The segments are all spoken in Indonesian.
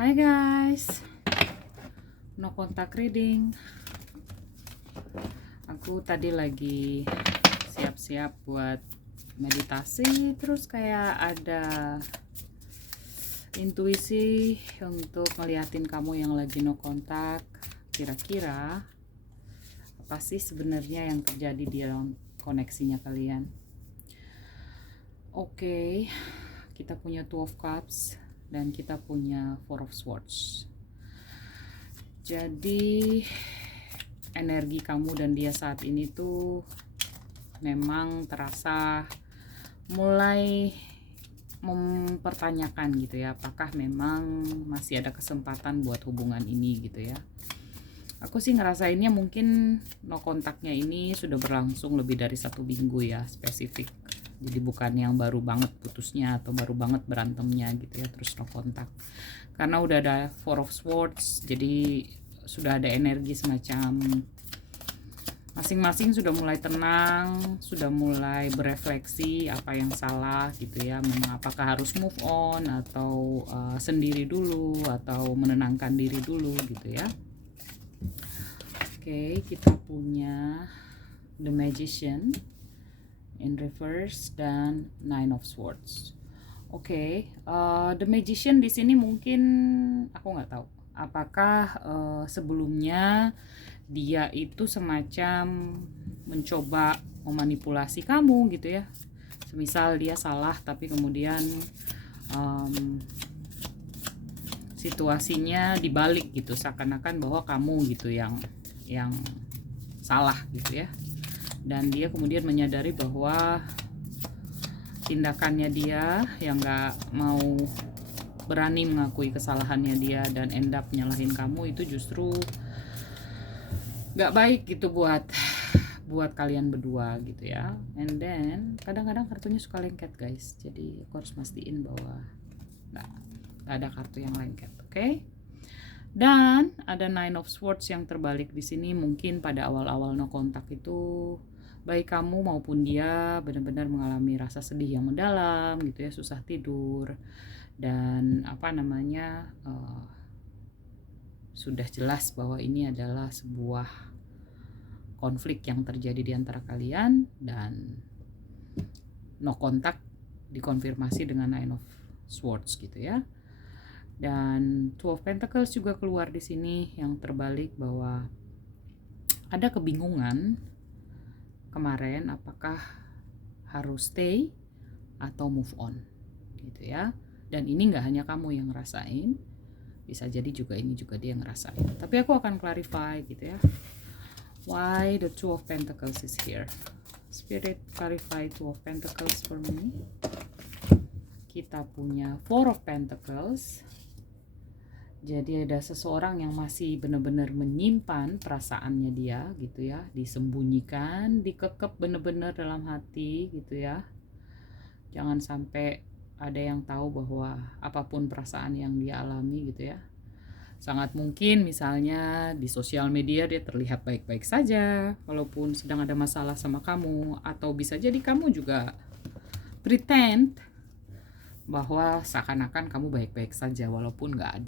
Hai guys, no contact reading. Aku tadi lagi siap-siap buat meditasi, terus kayak ada intuisi untuk ngeliatin kamu yang lagi no kontak. Kira-kira apa sih sebenarnya yang terjadi di dalam koneksinya kalian? Oke, kita punya Two of Cups dan kita punya Four of Swords. Jadi energi kamu dan dia saat ini tuh memang terasa mulai mempertanyakan gitu ya, apakah memang masih ada kesempatan buat hubungan ini gitu ya. Aku sih ngerasainnya mungkin no kontaknya ini sudah berlangsung lebih dari 1 minggu ya, spesifik. Jadi bukan yang baru banget putusnya atau baru banget berantemnya gitu ya, terus no kontak. Karena udah ada Four of Swords, jadi sudah ada energi semacam masing-masing sudah mulai tenang, sudah mulai berefleksi apa yang salah gitu ya. Memang apakah harus move on atau sendiri dulu atau menenangkan diri dulu gitu ya. Oke, kita punya The Magician in reverse dan Nine of Swords. Oke, The Magician di sini mungkin aku nggak tahu apakah sebelumnya dia itu semacam mencoba memanipulasi kamu gitu ya. Semisal dia salah tapi kemudian situasinya dibalik gitu, seakan-akan bahwa kamu gitu yang salah gitu ya. Dan dia kemudian menyadari bahwa tindakannya dia yang nggak mau berani mengakui kesalahannya dia dan end up nyalahin kamu itu justru nggak baik gitu buat kalian berdua gitu ya. And then kadang-kadang kartunya suka lengket guys, jadi aku harus mastiin bahwa nggak ada kartu yang lengket. Oke? Dan ada Nine of Swords yang terbalik di sini. Mungkin pada awal-awal no kontak itu baik kamu maupun dia benar-benar mengalami rasa sedih yang mendalam gitu ya, susah tidur dan sudah jelas bahwa ini adalah sebuah konflik yang terjadi di antara kalian, dan no kontak dikonfirmasi dengan Nine of Swords gitu ya. Dan Two of Pentacles juga keluar di sini yang terbalik, bahwa ada kebingungan kemarin apakah harus stay atau move on gitu ya. Dan ini nggak hanya kamu yang ngerasain, bisa jadi juga ini juga dia ngerasain. Tapi aku akan clarify gitu ya. Why the Two of Pentacles is here? Spirit, clarify Two of Pentacles for me. Kita punya Four of Pentacles. Jadi ada seseorang yang masih benar-benar menyimpan perasaannya dia gitu ya, disembunyikan, dikekep benar-benar dalam hati gitu ya. Jangan sampai ada yang tahu bahwa apapun perasaan yang dia alami gitu ya. Sangat mungkin misalnya di sosial media dia terlihat baik-baik saja walaupun sedang ada masalah sama kamu, atau bisa jadi kamu juga pretend bahwa seakan-akan kamu baik-baik saja walaupun nggak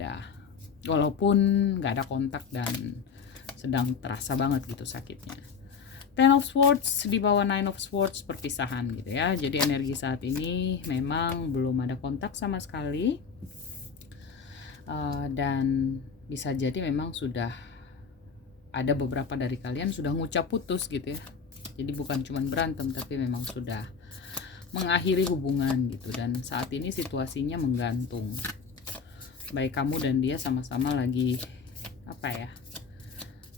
ada kontak dan sedang terasa banget gitu sakitnya. Ten of Swords di bawah Nine of Swords, perpisahan gitu ya. Jadi energi saat ini memang belum ada kontak sama sekali. Dan bisa jadi memang sudah ada beberapa dari kalian sudah ngucap putus gitu ya. Jadi bukan cuma berantem tapi memang sudah mengakhiri hubungan gitu. Dan saat ini situasinya menggantung. Baik kamu dan dia sama-sama lagi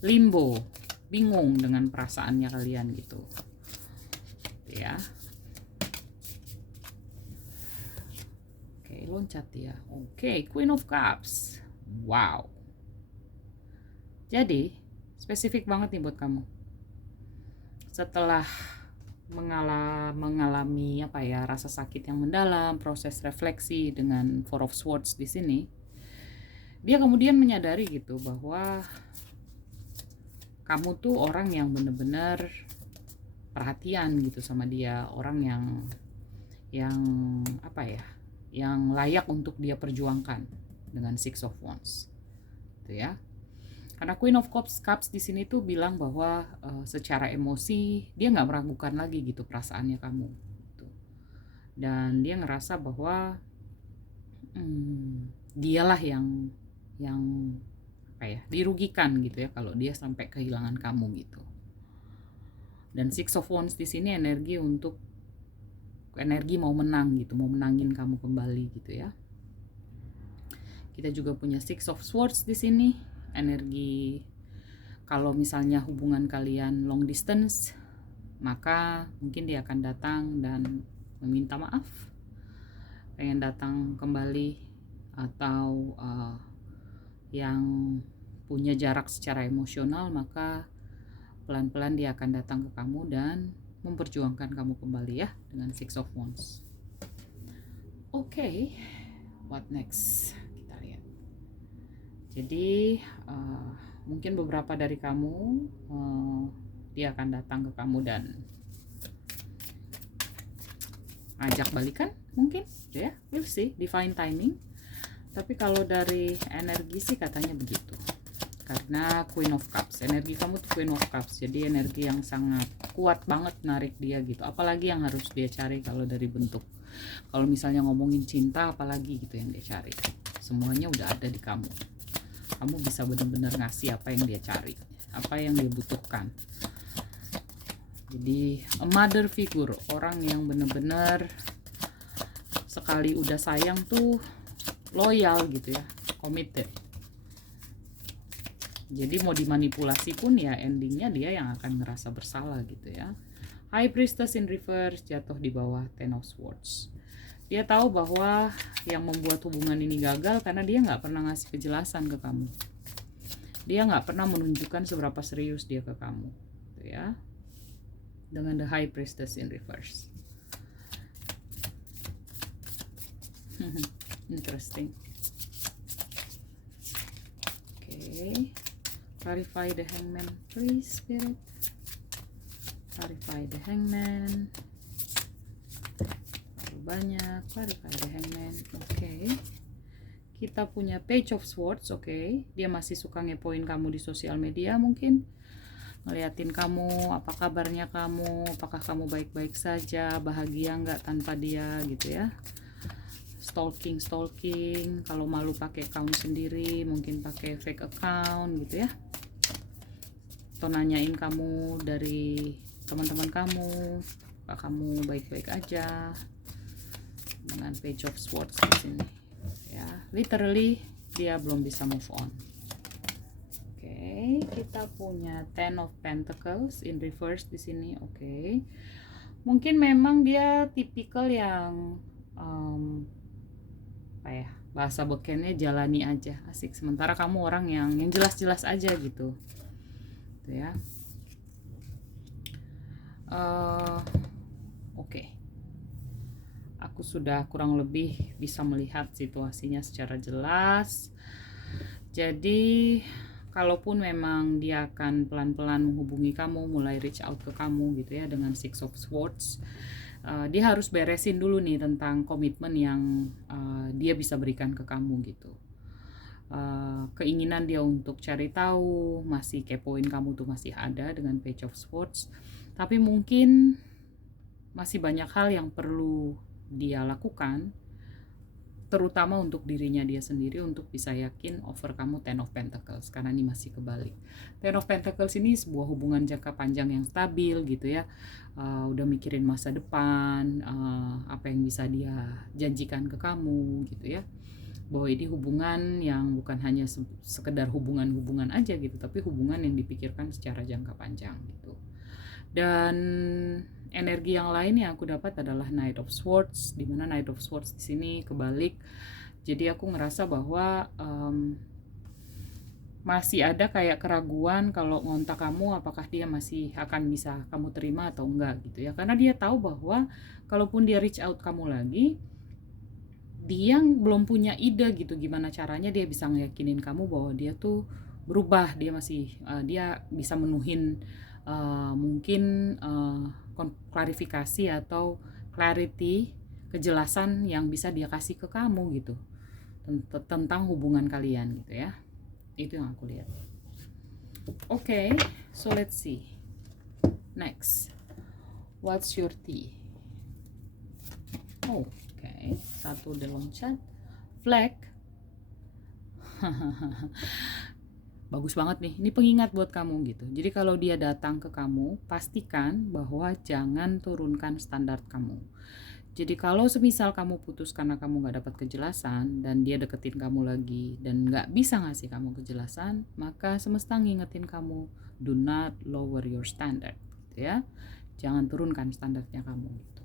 limbo, bingung dengan perasaannya kalian gitu ya. Oke, loncat ya. Oke, Queen of Cups. Wow. Jadi spesifik banget nih buat kamu. Setelah mengalami rasa sakit yang mendalam, proses refleksi dengan Four of Swords di sini, dia kemudian menyadari gitu bahwa kamu tuh orang yang bener-bener perhatian gitu sama dia, orang yang layak untuk dia perjuangkan dengan Six of Wands, gitu ya. Karena Queen of Cups di sini tuh bilang bahwa secara emosi dia nggak meragukan lagi gitu perasaannya kamu, gitu. Dan dia ngerasa bahwa dialah yang apa ya, dirugikan gitu ya kalau dia sampai kehilangan kamu gitu. Dan Six of Wands di sini energi mau menang gitu, mau menangin kamu kembali gitu ya. Kita juga punya Six of Swords di sini, energi kalau misalnya hubungan kalian long distance, maka mungkin dia akan datang dan meminta maaf, pengen datang kembali, atau yang punya jarak secara emosional, maka pelan-pelan dia akan datang ke kamu dan memperjuangkan kamu kembali ya, dengan Six of Wands. Oke, what next? Kita lihat. Jadi mungkin beberapa dari kamu dia akan datang ke kamu dan ajak balikan mungkin ya, we'll see, divine timing. Tapi kalau dari energi sih katanya begitu, karena Queen of Cups, energi kamu tuh Queen of Cups, jadi energi yang sangat kuat banget narik dia gitu. Apalagi yang harus dia cari kalau dari bentuk, kalau misalnya ngomongin cinta apalagi gitu yang dia cari, semuanya udah ada di kamu. Kamu bisa benar-benar ngasih apa yang dia cari, apa yang dia butuhkan. Jadi a mother figure, orang yang benar-benar sekali udah sayang tuh loyal gitu ya, committed. Jadi mau dimanipulasi pun ya endingnya dia yang akan ngerasa bersalah gitu ya. High Priestess in reverse jatuh di bawah Ten of Swords. Dia tahu bahwa yang membuat hubungan ini gagal karena dia nggak pernah ngasih kejelasan ke kamu. Dia nggak pernah menunjukkan seberapa serius dia ke kamu, gitu ya. Dengan the High Priestess in reverse. Interesting. Okay. Clarify the Hangman, please, Spirit. Clarify the Hangman. Terlalu banyak. Clarify the Hangman. Okay. Kita punya Page of Swords. Okay. Dia masih suka ngepoin kamu di sosial media mungkin. Ngeliatin kamu, apa kabarnya kamu, apakah kamu baik-baik saja, bahagia nggak tanpa dia gitu ya. Stalking, kalau malu pakai account sendiri, mungkin pakai fake account gitu ya. Atau nanyain kamu dari teman-teman kamu, apakah kamu baik-baik aja, dengan Page of Swords di sini. Ya, literally dia belum bisa move on. Oke, kita punya Ten of Pentacles in reverse di sini. Oke. Mungkin memang dia tipikal yang apa ya, bahasa bekennya jalani aja, asik. Sementara kamu orang yang jelas-jelas aja gitu. Gitu ya. Oke. Aku sudah kurang lebih bisa melihat situasinya secara jelas. Jadi kalaupun memang dia akan pelan-pelan menghubungi kamu, mulai reach out ke kamu gitu ya dengan Six of Swords, dia harus beresin dulu nih tentang komitmen yang dia bisa berikan ke kamu gitu. Keinginan dia untuk cari tahu, masih kepoin kamu tuh masih ada dengan Page of Swords, tapi mungkin masih banyak hal yang perlu dia lakukan, terutama untuk dirinya dia sendiri, untuk bisa yakin offer kamu Ten of Pentacles, karena ini masih kebalik. Ten of Pentacles ini sebuah hubungan jangka panjang yang stabil gitu ya. Udah mikirin masa depan, apa yang bisa dia janjikan ke kamu gitu ya, bahwa ini hubungan yang bukan hanya sekedar hubungan aja gitu, tapi hubungan yang dipikirkan secara jangka panjang gitu. Dan energi yang lain yang aku dapat adalah Knight of Swords, dimana Knight of Swords di sini kebalik. Jadi aku ngerasa bahwa masih ada kayak keraguan kalau ngontak kamu, apakah dia masih akan bisa kamu terima atau enggak gitu ya. Karena dia tahu bahwa kalaupun dia reach out kamu lagi, dia belum punya ide gitu gimana caranya dia bisa ngeyakinin kamu bahwa dia tuh berubah, dia masih dia bisa menuhin mungkin klarifikasi atau clarity, kejelasan yang bisa dia kasih ke kamu gitu. tentang hubungan kalian gitu ya. Itu yang aku lihat. Okay, so let's see. Next, what's your tea? Oh, okay, satu udah loncat. Flag. Bagus banget nih, ini pengingat buat kamu gitu. Jadi kalau dia datang ke kamu, pastikan bahwa jangan turunkan standar kamu. Jadi kalau semisal kamu putus karena kamu gak dapat kejelasan dan dia deketin kamu lagi dan gak bisa ngasih kamu kejelasan, maka semesta ngingetin kamu, do not lower your standard gitu ya. Jangan turunkan standarnya kamu gitu.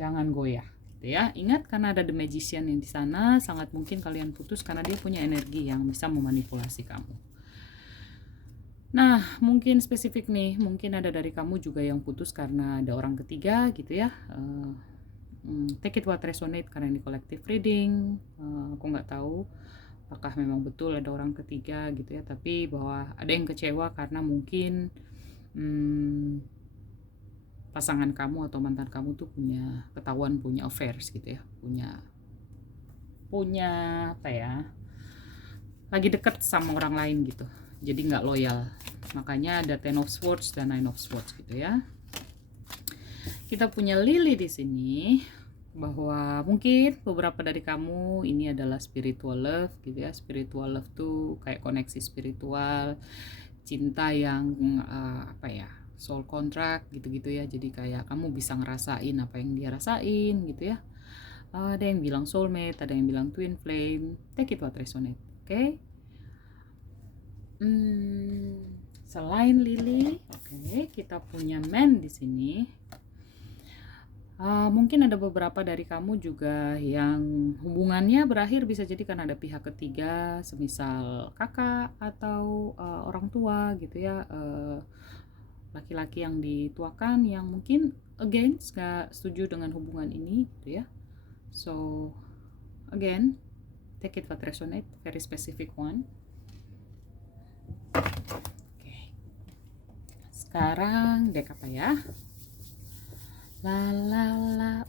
Jangan goyah gitu ya. Ingat, karena ada the magician yang di sana, sangat mungkin kalian putus karena dia punya energi yang bisa memanipulasi kamu. Nah, mungkin spesifik nih, mungkin ada dari kamu juga yang putus karena ada orang ketiga gitu ya. Take it what resonate karena ini collective reading. Aku nggak tahu apakah memang betul ada orang ketiga gitu ya, tapi bahwa ada yang kecewa karena mungkin pasangan kamu atau mantan kamu tuh punya affairs gitu ya, punya apa ya, lagi deket sama orang lain gitu, jadi nggak loyal. Makanya ada Ten of Swords dan Nine of Swords gitu ya. Kita punya Lily di sini, bahwa mungkin beberapa dari kamu ini adalah spiritual love gitu ya. Spiritual love tuh kayak koneksi spiritual, cinta yang apa ya, soul contract gitu-gitu ya. Jadi kayak kamu bisa ngerasain apa yang dia rasain gitu ya. Ada yang bilang soulmate, ada yang bilang twin flame. Take it what resonate, oke? Selain Lily, oke, kita punya man di sini. Mungkin ada beberapa dari kamu juga yang hubungannya berakhir, bisa jadi karena ada pihak ketiga, semisal kakak atau orang tua gitu ya, laki-laki yang dituakan yang mungkin against, gak setuju dengan hubungan ini gitu ya. So again, take it what resonate, very specific one. Oke. Sekarang deck apa ya?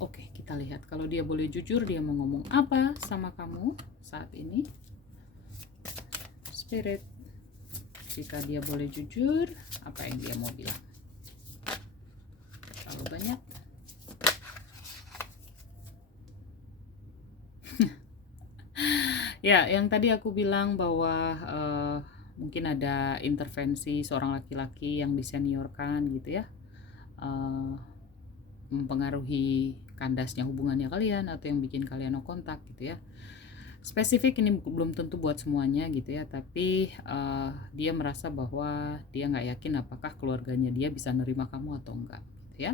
Oke, kita lihat kalau dia boleh jujur, dia mau ngomong apa sama kamu saat ini. Spirit, jika dia boleh jujur, apa yang dia mau bilang? Terlalu banyak. Ya, yang tadi aku bilang bahwa mungkin ada intervensi seorang laki-laki yang diseniorkan gitu ya, mempengaruhi kandasnya hubungannya kalian, atau yang bikin kalian no kontak gitu ya. Spesifik ini belum tentu buat semuanya gitu ya, tapi dia merasa bahwa dia nggak yakin apakah keluarganya dia bisa nerima kamu atau enggak gitu ya.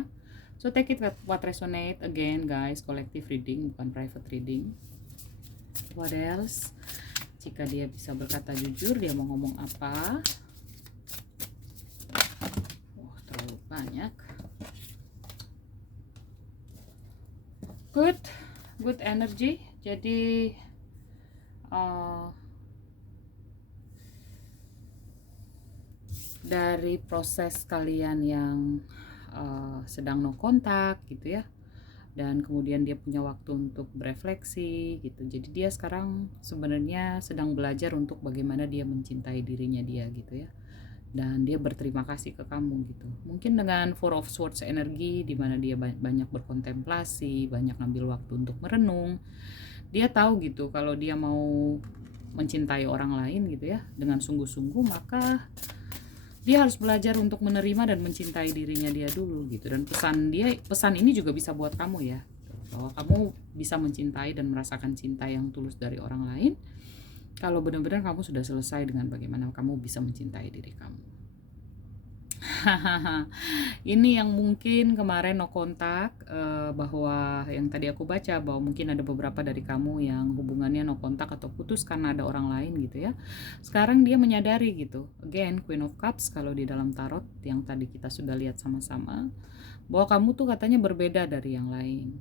So take it what resonate, again guys, collective reading bukan private reading. What else? Jika dia bisa berkata jujur, dia mau ngomong apa? Terlalu banyak. Good energy. Jadi dari proses kalian yang sedang no kontak gitu ya, dan kemudian dia punya waktu untuk berefleksi gitu. Jadi dia sekarang sebenarnya sedang belajar untuk bagaimana dia mencintai dirinya dia gitu ya, dan dia berterima kasih ke kamu gitu. Mungkin dengan Four of Swords energi, di mana dia banyak berkontemplasi, banyak ngambil waktu untuk merenung. Dia tahu gitu kalau dia mau mencintai orang lain gitu ya dengan sungguh-sungguh, maka dia harus belajar untuk menerima dan mencintai dirinya dia dulu gitu. Dan pesan ini juga bisa buat kamu ya, bahwa kamu bisa mencintai dan merasakan cinta yang tulus dari orang lain kalau benar-benar kamu sudah selesai dengan bagaimana kamu bisa mencintai diri kamu. Ini yang mungkin kemarin no kontak, bahwa yang tadi aku baca bahwa mungkin ada beberapa dari kamu yang hubungannya no kontak atau putus karena ada orang lain gitu ya. Sekarang dia menyadari gitu, again Queen of Cups kalau di dalam tarot yang tadi kita sudah lihat sama-sama, bahwa kamu tuh katanya berbeda dari yang lain.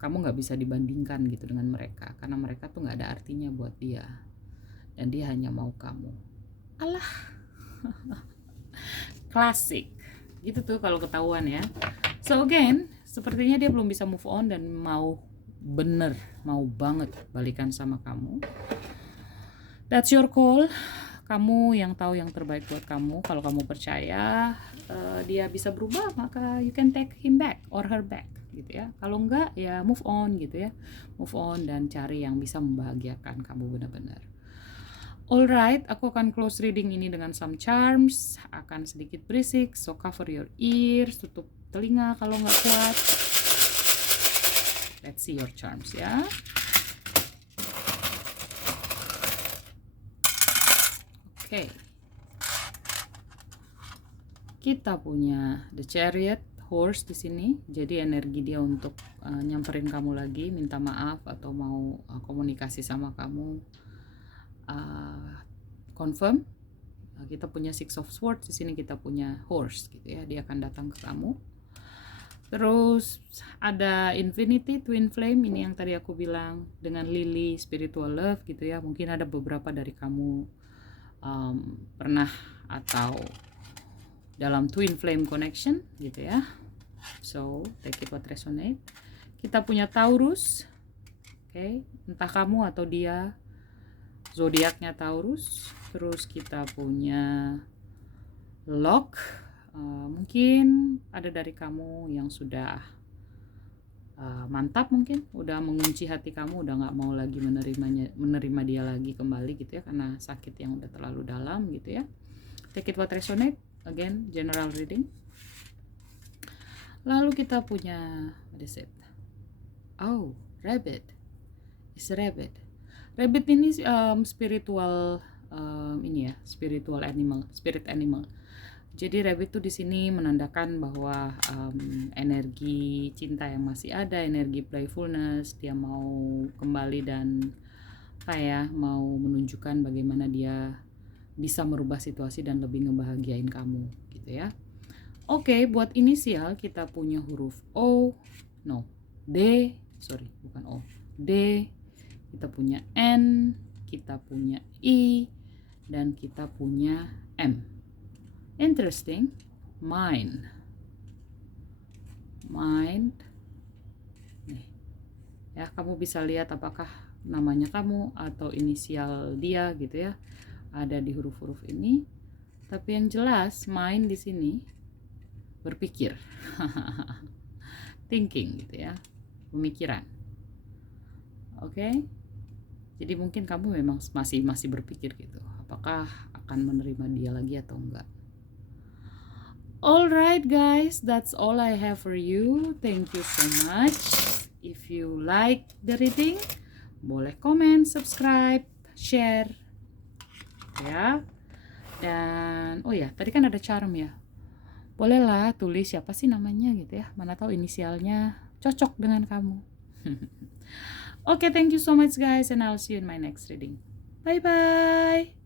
Kamu nggak bisa dibandingkan gitu dengan mereka, karena mereka tuh nggak ada artinya buat dia, dan dia hanya mau kamu. Alah, klasik gitu tuh kalau ketahuan ya. So again, sepertinya dia belum bisa move on dan mau bener mau banget balikan sama kamu. That's your call. Kamu yang tahu yang terbaik buat kamu. Kalau kamu percaya dia bisa berubah, maka you can take him back or her back gitu ya. Kalau enggak ya move on gitu ya. Move on dan cari yang bisa membahagiakan kamu benar-benar. Alright, aku akan close reading ini dengan some charms. Akan sedikit berisik, so cover your ears, tutup telinga kalau nggak kuat. Let's see your charms ya. Oke. Kita punya The Chariot, horse di sini. Jadi energi dia untuk nyamperin kamu lagi, minta maaf atau mau komunikasi sama kamu. Confirm. Kita punya Six of Swords di sini, kita punya horse gitu ya. Dia akan datang ke kamu. Terus ada Infinity, Twin Flame, ini yang tadi aku bilang dengan Lily, Spiritual Love gitu ya. Mungkin ada beberapa dari kamu pernah atau dalam Twin Flame Connection gitu ya. So, take it what resonate. Kita punya Taurus. Oke, entah kamu atau dia, zodiaknya Taurus. Terus kita punya Lock. Mungkin ada dari kamu yang sudah mantap, mungkin udah mengunci hati kamu, udah nggak mau lagi menerima dia lagi kembali gitu ya, karena sakit yang udah terlalu dalam gitu ya. Take it what resonate. Again, general reading. Lalu kita punya what is it? Oh, rabbit. Is rabbit. Rabbit ini spiritual ini ya, spiritual animal, spirit animal. Jadi rabbit tuh di sini menandakan bahwa energi cinta yang masih ada, energi playfulness, dia mau kembali dan mau menunjukkan bagaimana dia bisa merubah situasi dan lebih ngebahagiain kamu gitu ya. Oke, buat inisial kita punya huruf D, kita punya N, kita punya I, dan kita punya M. Interesting. Mind. Nih. Ya, kamu bisa lihat apakah namanya kamu atau inisial dia gitu ya. Ada di huruf-huruf ini. Tapi yang jelas mind di sini berpikir. Thinking gitu ya. Pemikiran. Oke. Jadi mungkin kamu memang masih berpikir gitu. Apakah akan menerima dia lagi atau enggak? Alright guys, that's all I have for you. Thank you so much. If you like the reading, boleh komen, subscribe, share ya. Dan oh ya, tadi kan ada charm ya. Bolehlah tulis siapa sih namanya gitu ya. Mana tahu inisialnya cocok dengan kamu. Okay, thank you so much guys, and I'll see you in my next reading. Bye bye.